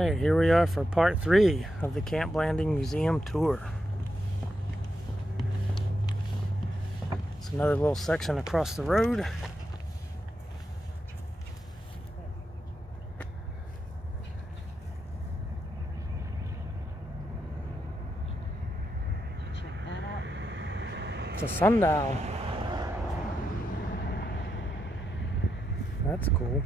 Alright, here we are for part 3 of the Camp Blanding Museum tour. It's another little section across the road. Check that out. It's a sundial. That's cool.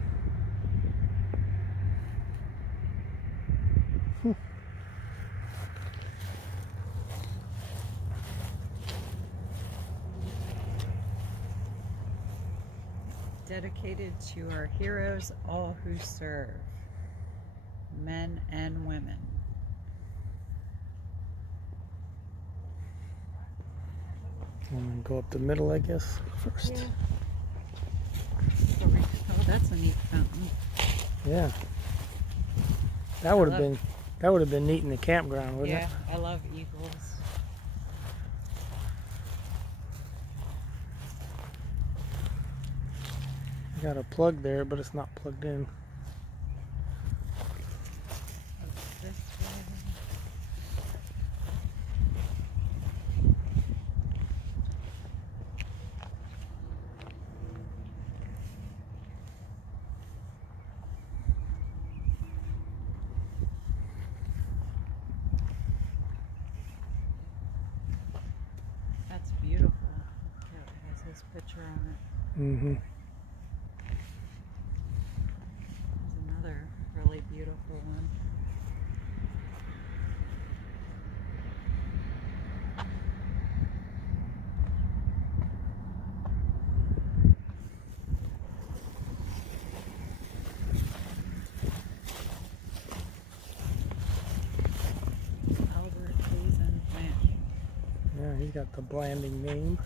Dedicated to our heroes, all who serve, men and women. I'm gonna go up the middle, I guess, first. Yeah. Oh, that's a neat fountain. Yeah. That would have been neat in the campground, wouldn't it? Yeah, I love eagles. Got a plug there, but it's not plugged in. This way. That's beautiful. It has his picture on it. Mm-hmm. Another really beautiful one. Albert Hazen Blanding. Yeah, he's got the Blanding name.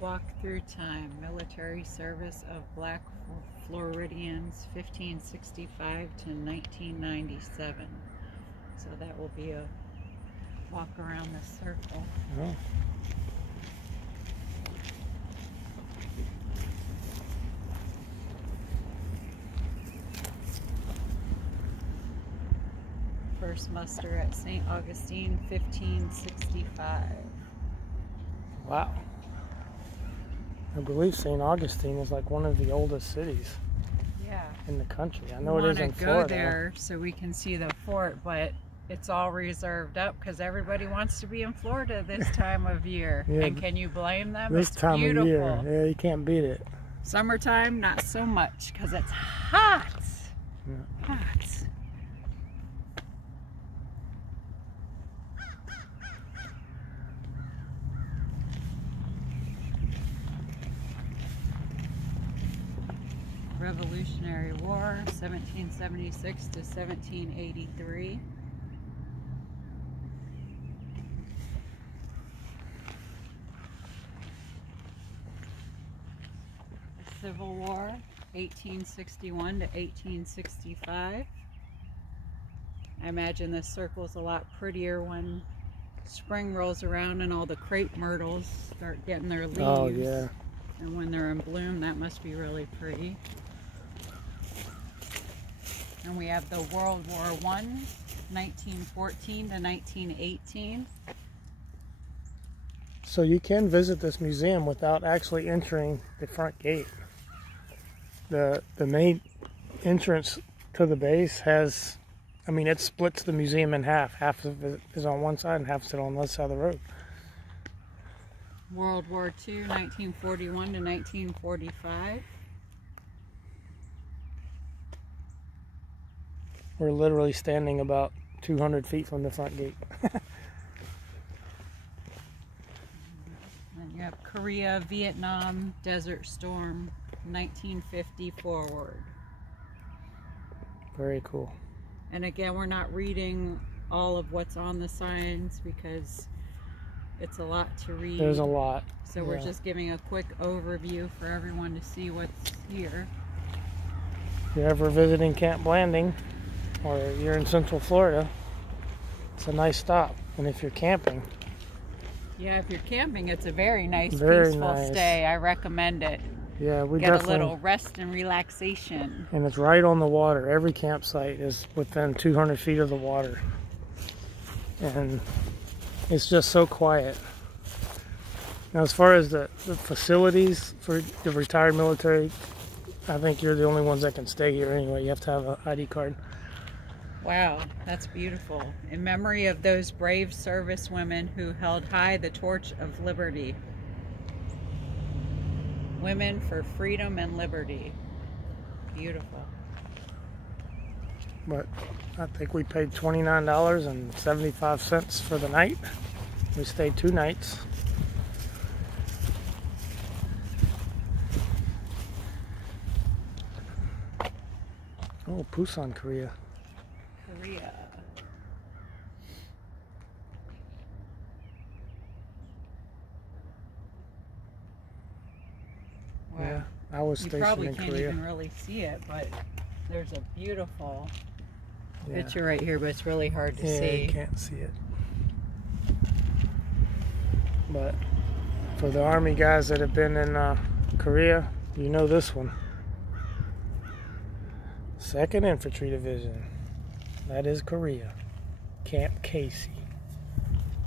Walk through time, military service of Black Floridians, 1565 to 1997. So that will be a walk around the circle. Oh. First muster at St. Augustine, 1565. Wow. I believe St. Augustine is like one of the oldest cities in the country. I know it is in Florida. We want to go there so we can see the fort, but it's all reserved up because everybody wants to be in Florida this time of year. Yeah, and can you blame them? This time beautiful. Of year, yeah, you can't beat it. Summertime, not so much because it's hot. Yeah. Hot. Revolutionary War, 1776 to 1783. The Civil War, 1861 to 1865. I imagine this circle is a lot prettier when spring rolls around and all the crepe myrtles start getting their leaves. Oh, yeah. And when they're in bloom, that must be really pretty. And we have the World War I, 1914 to 1918. So you can visit this museum without actually entering the front gate. The main entrance to the base has, I mean, it splits the museum in half. Half of it is on one side and half is on the other side of the road. World War II, 1941 to 1945. We're literally standing about 200 feet from the front gate. And you have Korea, Vietnam, Desert Storm, 1950 forward. Very cool. And again, we're not reading all of what's on the signs because it's a lot to read. There's a lot. So we're just giving a quick overview for everyone to see what's here. If you're ever visiting Camp Blanding, or you're in Central Florida, it's a nice stop. And if you're camping, yeah, if you're camping, it's a very nice, very peaceful nice. stay. I recommend it. Yeah, we Get definitely, a little rest and relaxation. and it's right on the water. Every campsite is within 200 feet of the water. And it's just so quiet. Now, as far as the facilities for the retired military, I think you're the only ones that can stay here anyway. You have to have an ID card. Wow, that's beautiful. In memory of those brave service women who held high the torch of liberty. Women for freedom and liberty. Beautiful. But I think we paid $29.75 for the night. We stayed 2 nights. Oh, Busan, Korea. Korea. Wow. Yeah, I was You stationed probably in can't Korea. even really see it, but there's a beautiful Yeah. picture right here, but it's really hard to Yeah, see. you can't see it. But for the Army guys that have been in Korea, you know this one. 2nd Infantry Division. That is Korea. Camp Casey.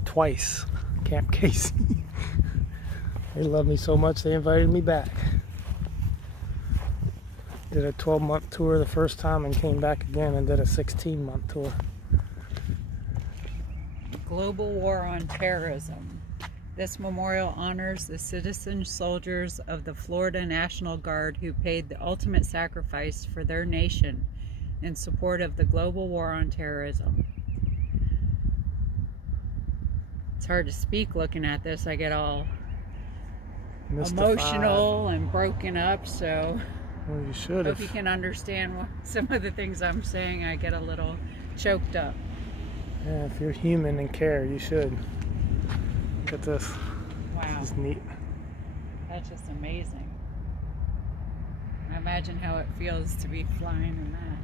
Twice. Camp Casey. They love me so much they invited me back. Did a 12-month tour the first time and came back again and did a 16-month tour. Global War on Terrorism. This memorial honors the citizen soldiers of the Florida National Guard who paid the ultimate sacrifice for their nation in support of the global war on terrorism. It's hard to speak looking at this. I get all Mystified. emotional and broken up, so Well, you should hope have. you can understand some of the things I'm saying. I get a little choked up. Yeah, if you're human and care, you should. Look at this. Wow, This is neat. that's just amazing. I imagine how it feels to be flying in that.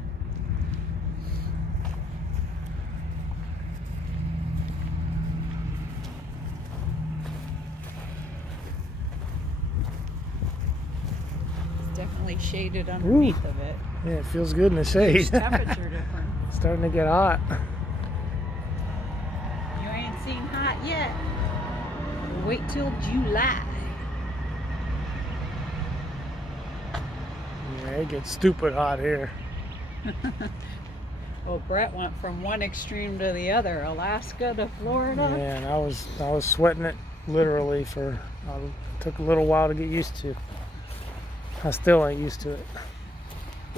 It's definitely shaded underneath of it. Yeah, it feels good in the Huge shade. temperature difference. Starting to get hot. You ain't seen hot yet. Wait till July. Yeah, it gets stupid hot here. Well, Brett went from one extreme to the other, Alaska to Florida. Yeah, and I was sweating it literally for. It took a little while to get used to. I still ain't used to it.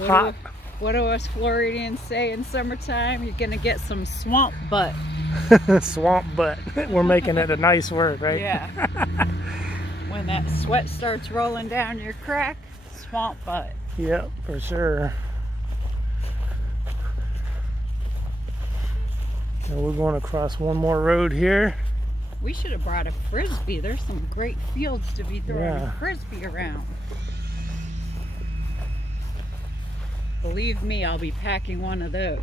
Hot. What do us Floridians say in summertime? You're gonna get some swamp butt. Swamp butt. We're making it a nice word, right? Yeah. When that sweat starts rolling down your crack, swamp butt. Yep, for sure. And we're going across one more road here. We should have brought a frisbee. There's some great fields to be throwing Yeah. a frisbee around. Believe me, I'll be packing one of those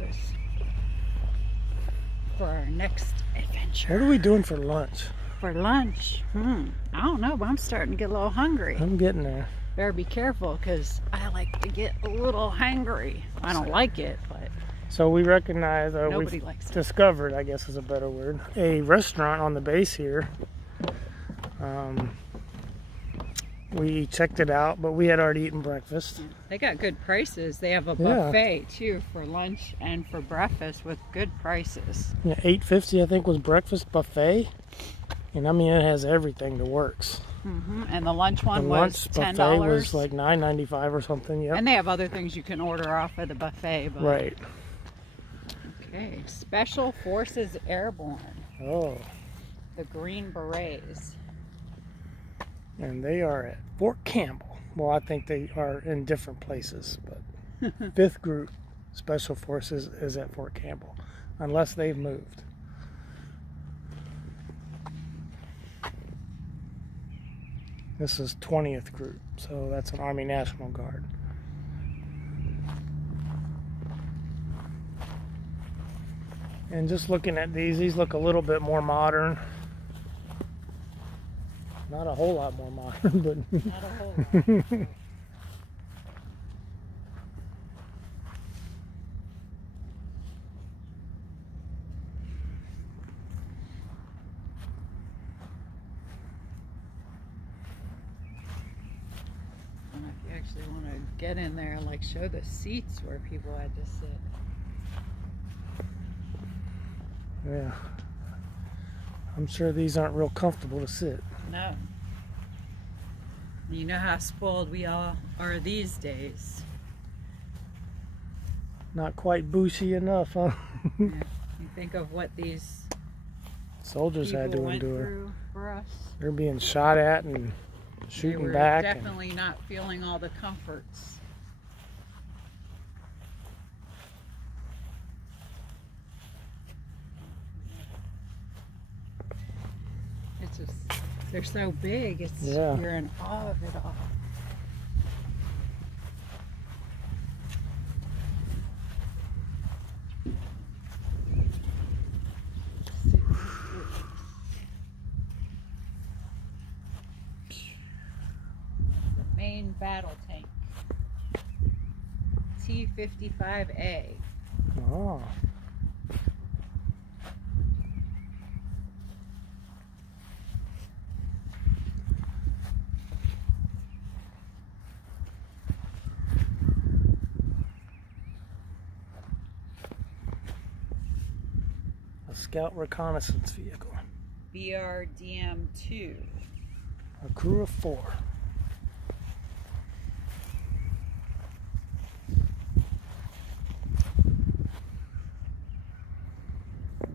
for our next adventure. What are we doing for lunch? For lunch? I don't know, but I'm starting to get a little hungry. I'm getting there. Better be careful, because I like to get a little hangry. I don't like it, but So we recognize, nobody we've likes it. discovered, I guess is a better word, a restaurant on the base here. We checked it out, but we had already eaten breakfast. They got good prices. They have a Yeah. buffet too for lunch and for breakfast with good prices. Yeah, $8.50 I think was breakfast buffet, and I mean it has everything that works. And the lunch one The was lunch $10. buffet was like $9.95 or something. Yep. And they have other things you can order off of the buffet. But Right. Okay. Special Forces Airborne, Oh, the Green Berets. and they are at Fort Campbell. Well, I think they are in different places, but 5th Group Special Forces is at Fort Campbell, unless they've moved. This is 20th Group, so that's an Army National Guard. And just looking at these look a little bit more modern. Not a whole lot more modern, but Not a whole lot. If you actually want to get in there and like show the seats where people had to sit. yeah, I'm sure these aren't real comfortable to sit. No. You know how spoiled we all are these days. Not quite bushy enough, huh? Yeah. You think of what these Soldiers had to people went endure. through for us. They're being shot at and They shooting were back. definitely not feeling all the comforts. It's just, they're so big, it's, Yeah. you're in awe of it all. The main battle tank. T-55A. Oh, a scout reconnaissance vehicle. BRDM-2. A crew of 4.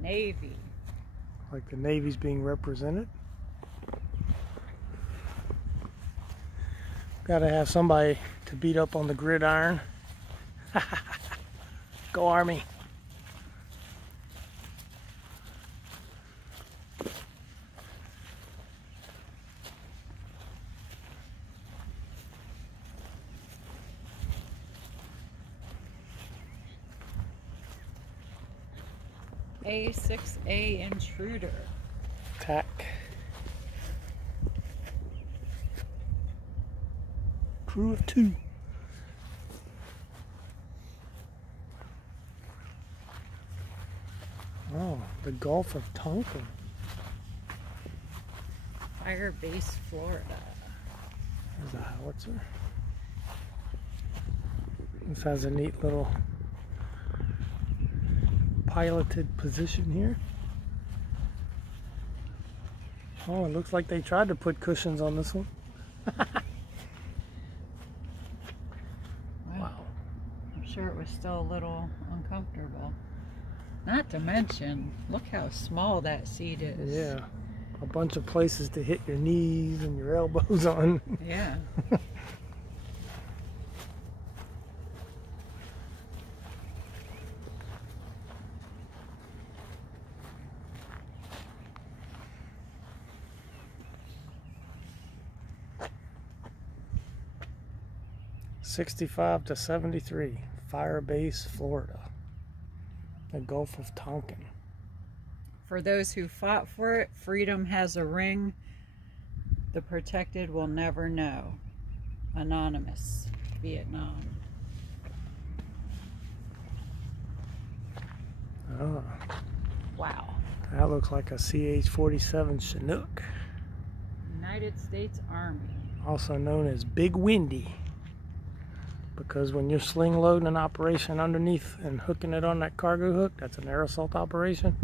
Navy. Like the Navy's being represented. Gotta have somebody to beat up on the gridiron. Go Army. A6A Intruder. TAC. Crew of 2. Oh, the Gulf of Tonkin. Fire Base, Florida. There's a howitzer. This has a neat little piloted position here. Oh, it looks like they tried to put cushions on this one. Wow. I'm sure it was still a little uncomfortable. Not to mention, look how small that seat is. Yeah, a bunch of places to hit your knees and your elbows on. Yeah. '65 to '73, Fire Base, Florida. The Gulf of Tonkin. For those who fought for it, freedom has a ring. The protected will never know. Anonymous, Vietnam. Oh, Wow. that looks like a CH-47 Chinook, United States Army. also known as Big Windy, because when you're sling loading an operation underneath and hooking it on that cargo hook, that's an air assault operation,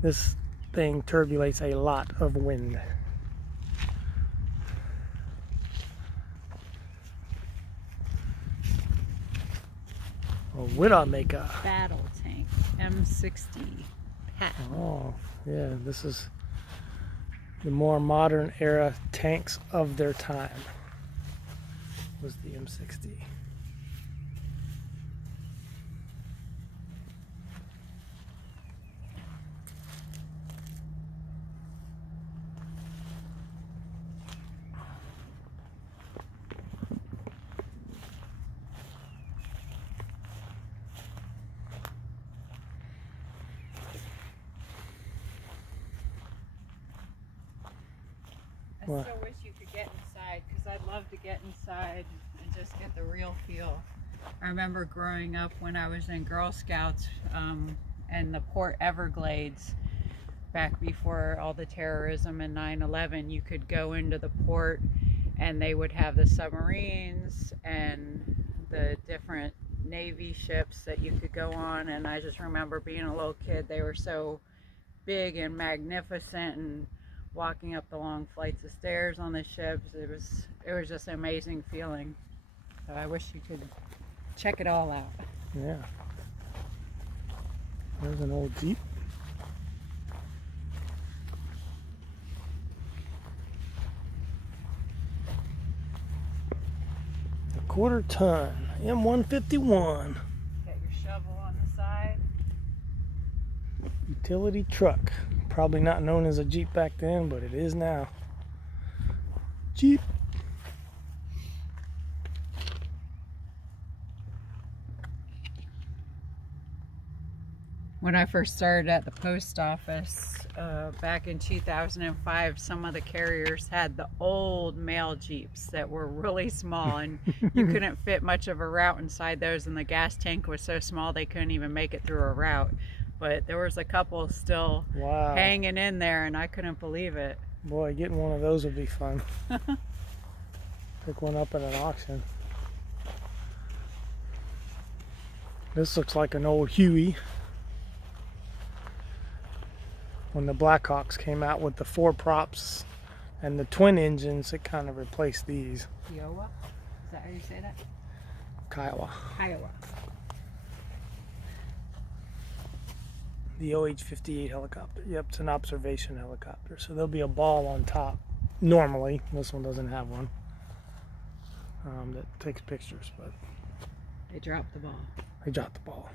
this thing turbulates a lot of wind. A Widowmaker. Battle tank. M60. Patton. Oh, yeah, this is the more modern era tanks of their time. Was the M60. I still wish you could get inside, because I'd love to get inside and just get the real feel. I remember growing up when I was in Girl Scouts and the Port Everglades, back before all the terrorism and 9/11, you could go into the port and they would have the submarines and the different Navy ships that you could go on, and I just remember being a little kid, they were so big and magnificent, and walking up the long flights of stairs on the ships, it was just an amazing feeling. So I wish you could check it all out. Yeah. There's an old Jeep. A 1/4 ton M151. Got your shovel on the side. Utility truck. Probably not known as a Jeep back then, but it is now. Jeep. When I first started at the post office back in 2005, some of the carriers had the old mail Jeeps that were really small, and you couldn't fit much of a route inside those, and the gas tank was so small they couldn't even make it through a route. But there was a couple still hanging in there, and I couldn't believe it. Boy, getting one of those would be fun. Pick one up at an auction. This looks like an old Huey. When the Blackhawks came out with the 4 props and the twin engines, it kind of replaced these. Kiowa? Is that how you say that? Kiowa. Kiowa. The OH-58 helicopter. Yep, it's an observation helicopter. So there'll be a ball on top. Normally, this one doesn't have one. That takes pictures, but They dropped the ball. they dropped the ball.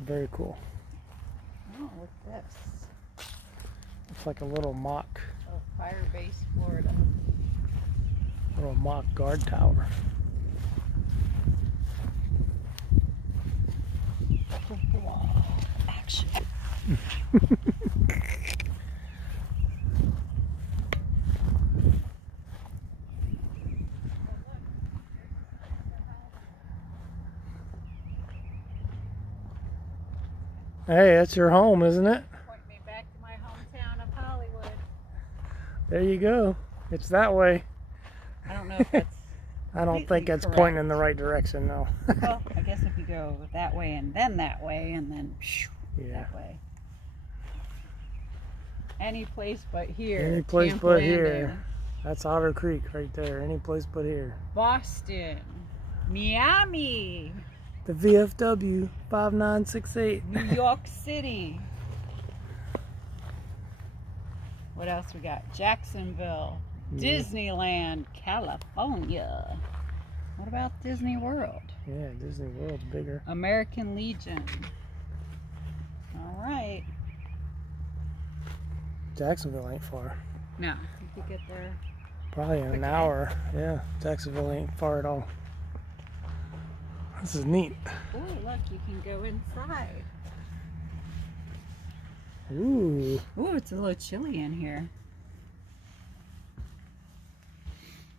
Very cool. Oh, what's this? It's like a little mock, Oh, Firebase, Florida. little mock guard tower. Action. Hey, that's your home, isn't it? Point me back to my hometown of Hollywood. There you go. It's that way. I don't know if that's I don't think it's correct. pointing in the right direction, no. Well, I guess if you go that way and then that way and then Yeah. that way. Any place but here. Any place Camp but Landing. here. That's Otter Creek right there. Any place but here. Boston. Miami. The VFW 5968. New York City. What else we got? Jacksonville. Yeah. Disneyland, California. What about Disney World? Yeah, Disney World's bigger. American Legion. All right. Jacksonville ain't far. No, you could get there. Probably in an Quick. hour. Yeah, Jacksonville ain't far at all. This is neat. Oh, look, you can go inside. Ooh. Oh, it's a little chilly in here.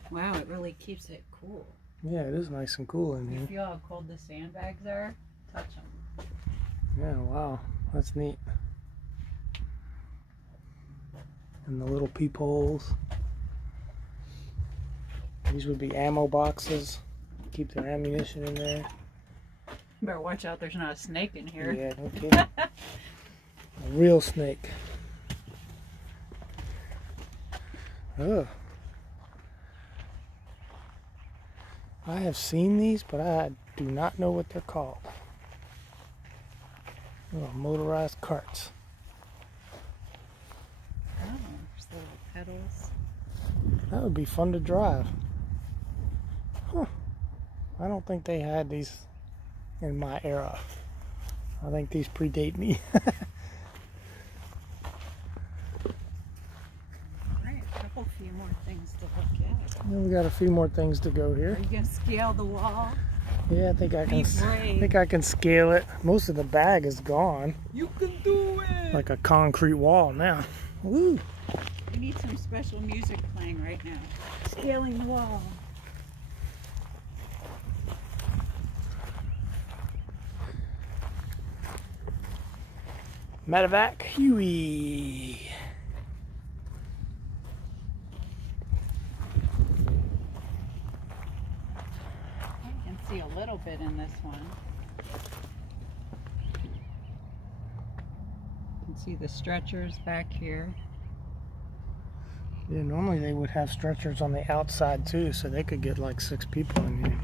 Wow, it really keeps it cool. Yeah, it is nice and cool in You here. feel how cold the sandbags are? Touch them. Yeah, wow. That's neat. And the little peepholes. These would be ammo boxes. Keep their ammunition in there. Better watch out there's not a snake in here. Yeah, no kidding. A real snake. Oh. I have seen these, but I do not know what they're called. Oh, motorized carts. Oh, there's little pedals. That would be fun to drive. Huh. I don't think they had these in my era. I think these predate me. Alright, a couple few more things to look at. We got a few more things to go Are here. you gonna scale the wall? Yeah, I think I can. Be brave. I think I can scale it. Most of the bag is gone, You can do it! like a concrete wall now. Woo! We need some special music playing right now. Scaling the wall. Medevac Huey. I can see a little bit in this one. You can see the stretchers back here. Yeah, normally they would have stretchers on the outside too, so they could get like 6 people in here.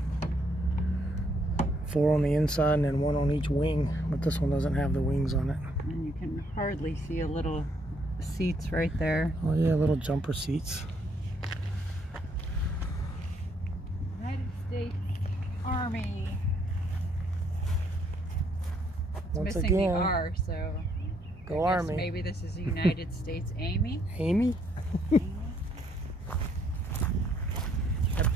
4 on the inside and then 1 on each wing, but this one doesn't have the wings on it. And you can hardly see a little seats right there. Oh yeah, little jumper seats. United States Army. It's Once missing again, the R, so go I guess Army. maybe this is a United States Army. Amy? The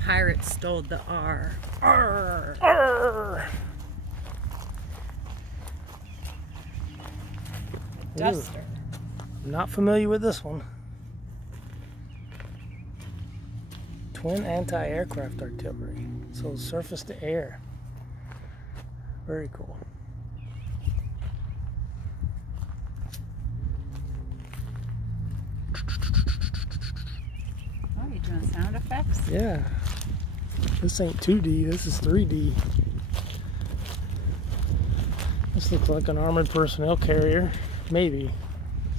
pirates stole the R. Arr! Arr! Duster. I'm not familiar with this one. Twin anti-aircraft artillery. So surface to air. Very cool. Oh, you doing sound effects? Yeah. This ain't 2D, this is 3D. This looks like an armored personnel carrier. Maybe.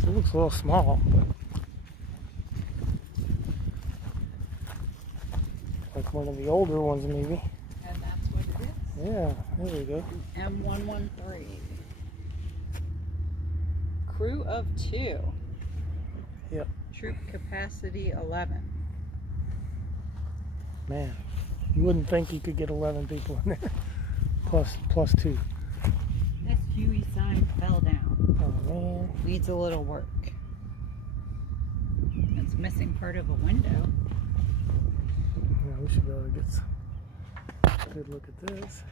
It looks a little small, but like one of the older ones maybe. And that's what it is. Yeah, there we go. M113. Crew of 2. Yep. Troop capacity 11. Man, you wouldn't think you could get 11 people in there. Plus 2. This Huey sign fell down. Oh man. Needs a little work. It's missing part of a window. Yeah, we should be able to get a good look at this.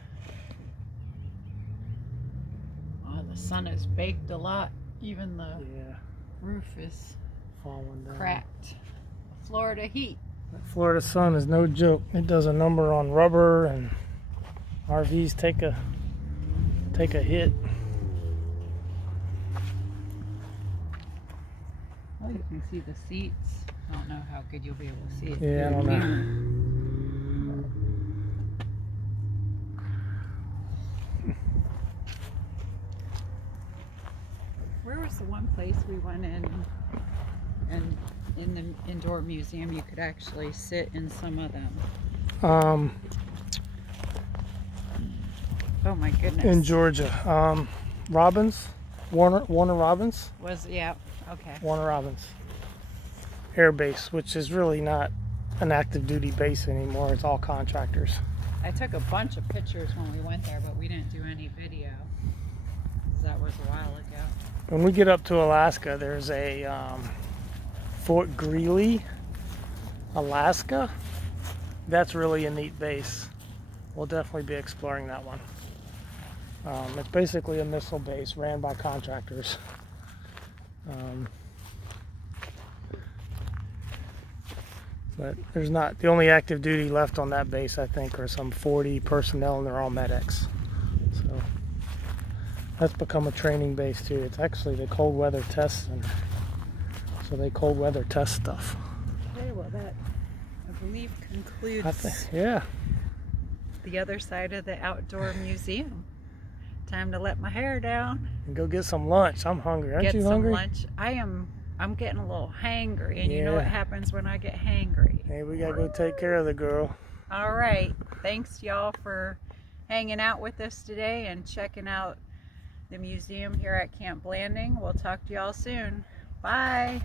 Oh, the sun has baked a lot. Even the Yeah, roof is falling down. cracked. Florida heat. That Florida sun is no joke. It does a number on rubber, and RVs take a hit. Oh, you can see the seats. I don't know how good you'll be able to see it. Yeah, I don't know. Where was the one place we went in, and in the indoor museum you could actually sit in some of them? Oh my goodness. In Georgia, Robbins, Warner Robbins. Yeah, okay. Warner Robbins Air Base, which is really not an active duty base anymore. It's all contractors. I took a bunch of pictures when we went there, but we didn't do any video. That was a while ago. When we get up to Alaska, there's a Fort Greely, Alaska. That's really a neat base. We'll definitely be exploring that one. It's basically a missile base ran by contractors. But there's not, the only active duty left on that base, I think, are some 40 personnel, and they're all medics. So that's become a training base too. It's actually the cold weather test center. So they cold weather test stuff. Okay, well that, I believe, concludes yeah. the other side of the outdoor museum. Time to let my hair down. And go get some lunch. I'm hungry. Aren't Get you some hungry? lunch. I'm getting a little hangry, and you know Yeah. what happens when I get hangry. Hey, we gotta go take care of the girl. All right. Thanks, y'all, for hanging out with us today and checking out the museum here at Camp Blanding. We'll talk to y'all soon. Bye.